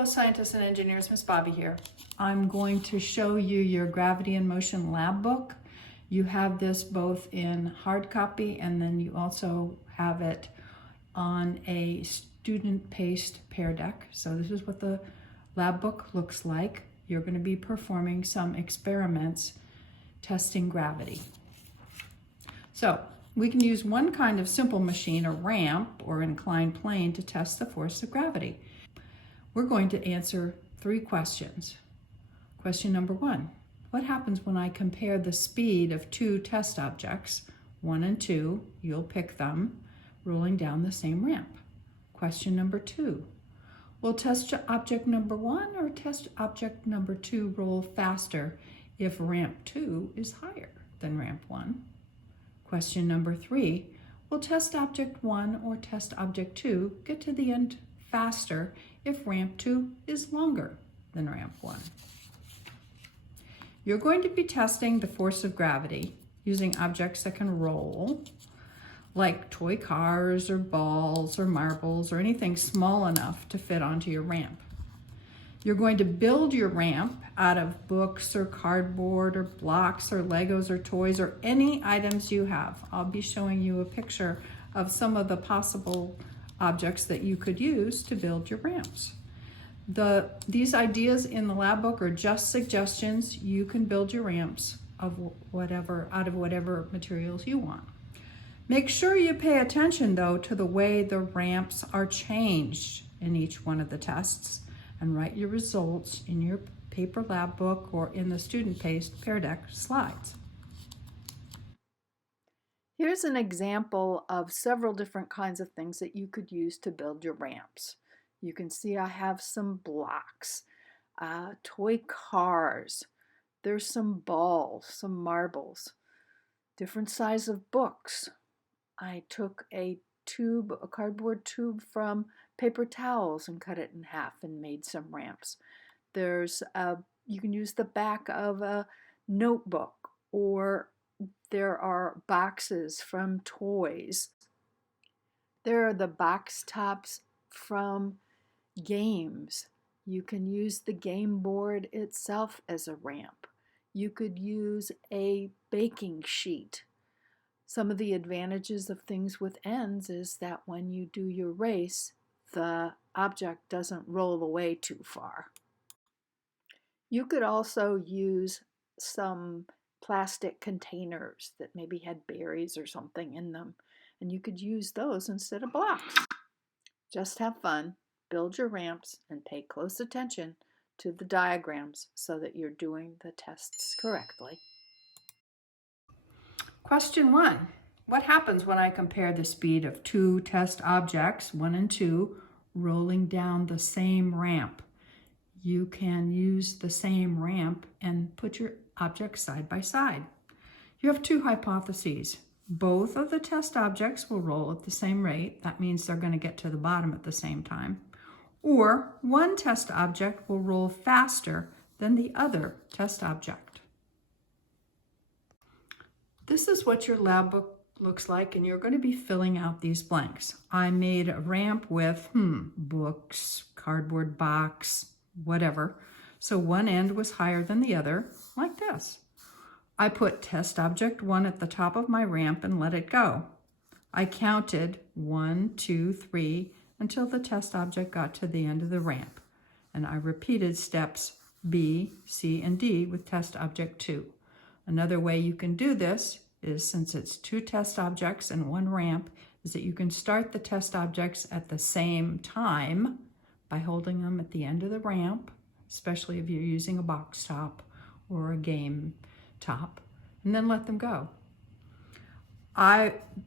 Hello, scientists and engineers. Miss Bobby here. I'm going to show you your Gravity in Motion lab book. You have this both in hard copy and then you also have it on a student paste Pear Deck. So this is what the lab book looks like. You're going to be performing some experiments testing gravity. So we can use one kind of simple machine, a ramp or inclined plane, to test the force of gravity. We're going to answer 3 questions. Question number 1, what happens when I compare the speed of 2 test objects, 1 and 2, you'll pick them, rolling down the same ramp? Question number 2, will test object number 1 or test object number 2 roll faster if ramp 2 is higher than ramp 1? Question number 3, will test object 1 or test object 2 get to the end faster if ramp 2 is longer than ramp 1? You're going to be testing the force of gravity using objects that can roll, like toy cars or balls or marbles or anything small enough to fit onto your ramp. You're going to build your ramp out of books or cardboard or blocks or Legos or toys or any items you have. I'll be showing you a picture of some of the possible objects that you could use to build your ramps. These ideas in the lab book are just suggestions. You can build your ramps out of whatever materials you want. Make sure you pay attention though to the way the ramps are changed in each one of the tests, and write your results in your paper lab book or in the student paste Pear Deck slides. Here's an example of several different kinds of things that you could use to build your ramps. You can see I have some blocks, toy cars, there's some balls, some marbles, different size of books. I took a cardboard tube from paper towels and cut it in half and made some ramps. You can use the back of a notebook, or there are boxes from toys. There are the box tops from games. You can use the game board itself as a ramp. You could use a baking sheet. Some of the advantages of things with ends is that when you do your race, the object doesn't roll away too far. You could also use some plastic containers that maybe had berries or something in them, and you could use those instead of blocks. Just have fun, build your ramps, and pay close attention to the diagrams so that you're doing the tests correctly. Question 1, what happens when I compare the speed of 2 test objects, 1 and 2, rolling down the same ramp? You can use the same ramp and put your objects side by side. You have 2 hypotheses. Both of the test objects will roll at the same rate. That means they're going to get to the bottom at the same time. Or one test object will roll faster than the other test object. This is what your lab book looks like, and you're going to be filling out these blanks. I made a ramp with books, cardboard box, whatever. So one end was higher than the other, like this. I put test object 1 at the top of my ramp and let it go. I counted 1, 2, 3 until the test object got to the end of the ramp. And I repeated steps B, C, and D with test object 2. Another way you can do this is, since it's 2 test objects and 1 ramp, is that you can start the test objects at the same time by holding them at the end of the ramp, especially if you're using a box top or a game top, and then let them go.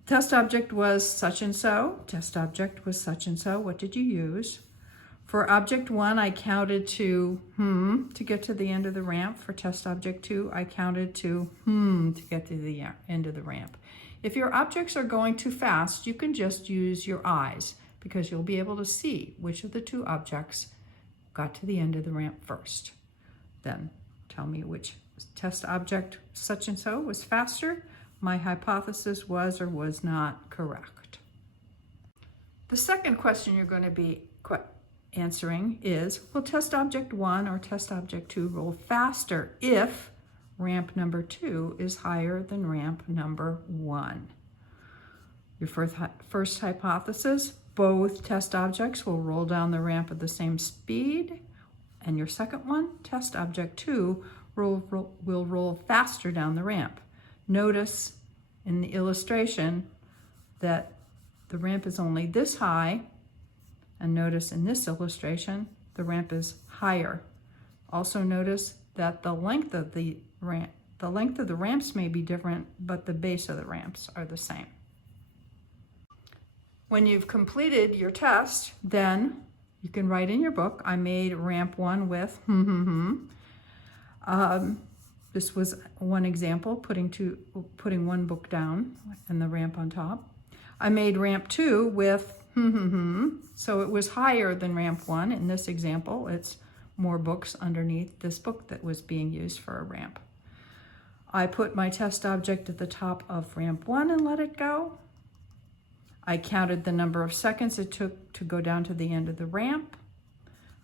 Test object was such and so, test object was such and so. What did you use? For object 1, I counted to get to the end of the ramp. For test object 2, I counted to get to the end of the ramp. If your objects are going too fast, you can just use your eyes, because you'll be able to see which of the 2 objects got to the end of the ramp first. Then tell me which test object such and so was faster. My hypothesis was or was not correct. The second question you're going to be answering is, will test object 1 or test object 2 roll faster if ramp number 2 is higher than ramp number 1? Your first hypothesis, both test objects will roll down the ramp at the same speed. And your second one, test object 2 will roll faster down the ramp. Notice in the illustration that the ramp is only this high, and notice in this illustration the ramp is higher. Also notice that the length of the ramps may be different, but the base of the ramps are the same. When you've completed your test, then you can write in your book, I made ramp 1 with this was one example, putting one book down and the ramp on top. I made ramp 2 with so it was higher than ramp 1. In this example, it's more books underneath this book that was being used for a ramp. I put my test object at the top of ramp 1 and let it go. I counted the number of seconds it took to go down to the end of the ramp.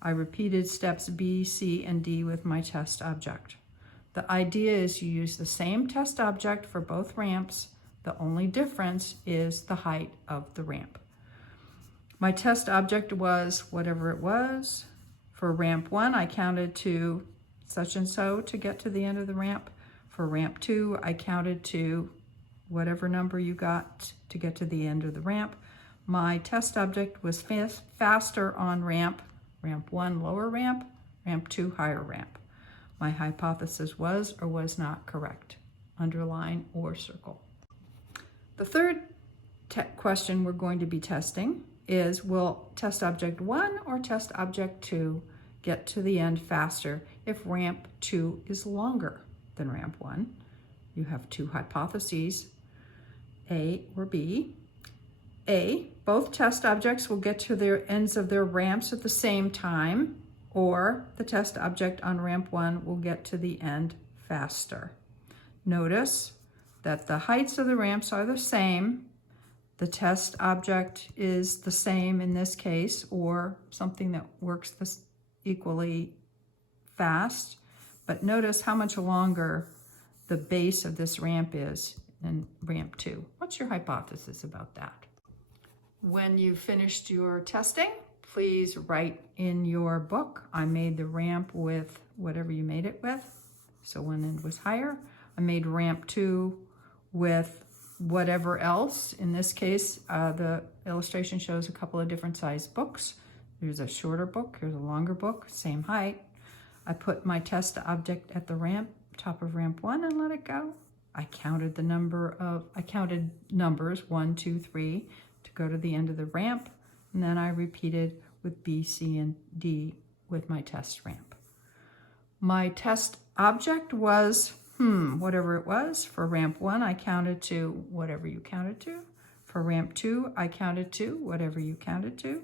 I repeated steps B, C, and D with my test object. The idea is you use the same test object for both ramps. The only difference is the height of the ramp. My test object was whatever it was. For ramp 1, I counted to such and so to get to the end of the ramp. For ramp 2, I counted to whatever number you got to get to the end of the ramp. My test object was faster on ramp 1, lower ramp 2, higher ramp. My hypothesis was or was not correct. Underline or circle. The third question we're going to be testing is, will test object 1 or test object 2 get to the end faster if ramp 2 is longer than ramp 1? You have two hypotheses, A or B. A, both test objects will get to their ends of their ramps at the same time, or the test object on ramp 1 will get to the end faster. Notice that the heights of the ramps are the same. The test object is the same in this case, or something that works equally fast. But notice how much longer the base of this ramp is than ramp 2. What's your hypothesis about that? When you've finished your testing, please write in your book, I made the ramp with whatever you made it with. So one end was higher. I made ramp 2 with whatever else. In this case, the illustration shows a couple of different sized books. There's a shorter book, here's a longer book, same height. I put my test object at the ramp, top of ramp 1 and let it go. I counted numbers 1, 2, 3 to go to the end of the ramp. And then I repeated with B, C, and D with my test ramp. My test object was whatever it was. For ramp 1, I counted to whatever you counted to. For ramp 2, I counted to whatever you counted to.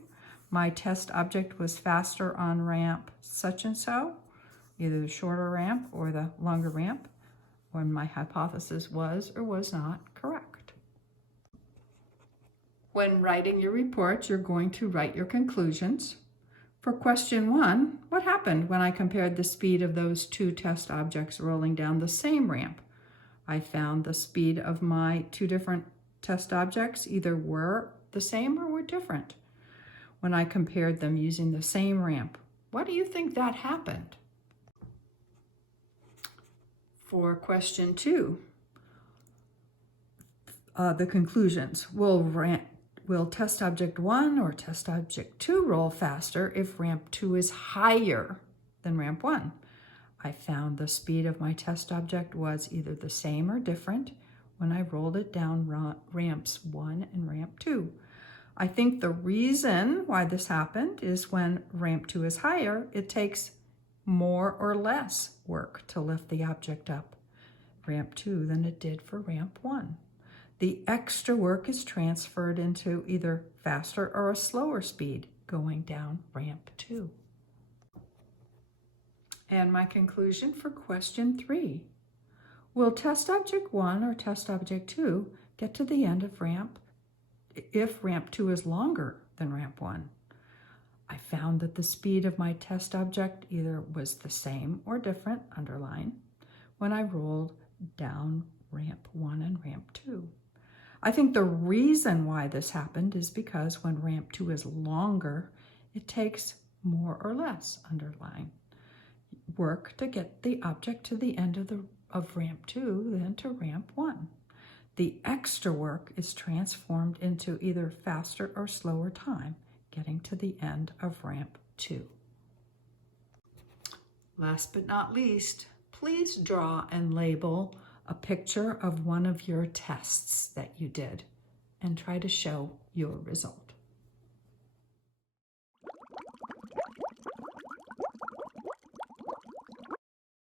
My test object was faster on ramp such and so, either the shorter ramp or the longer ramp, when my hypothesis was or was not correct. When writing your report, you're going to write your conclusions. For question 1, what happened when I compared the speed of those two test objects rolling down the same ramp? I found the speed of my two different test objects either were the same or were different when I compared them using the same ramp. What do you think that happened? For question 2, the conclusions. Will test object 1 or test object 2 roll faster if ramp 2 is higher than ramp 1? I found the speed of my test object was either the same or different when I rolled it down ramps 1 and ramp 2. I think the reason why this happened is when ramp 2 is higher, it takes more or less work to lift the object up ramp 2 than it did for ramp 1. The extra work is transferred into either faster or a slower speed going down ramp 2. And my conclusion for question 3. Will test object 1 or test object 2 get to the end of ramp if ramp 2 is longer than ramp 1? I found that the speed of my test object either was the same or different, underline, when I rolled down ramp 1 and ramp 2. I think the reason why this happened is because when ramp 2 is longer, it takes more or less, underline, work to get the object to the end of ramp 2 than to ramp 1. The extra work is transformed into either faster or slower time getting to the end of ramp 2. Last but not least, please draw and label a picture of one of your tests that you did and try to show your result.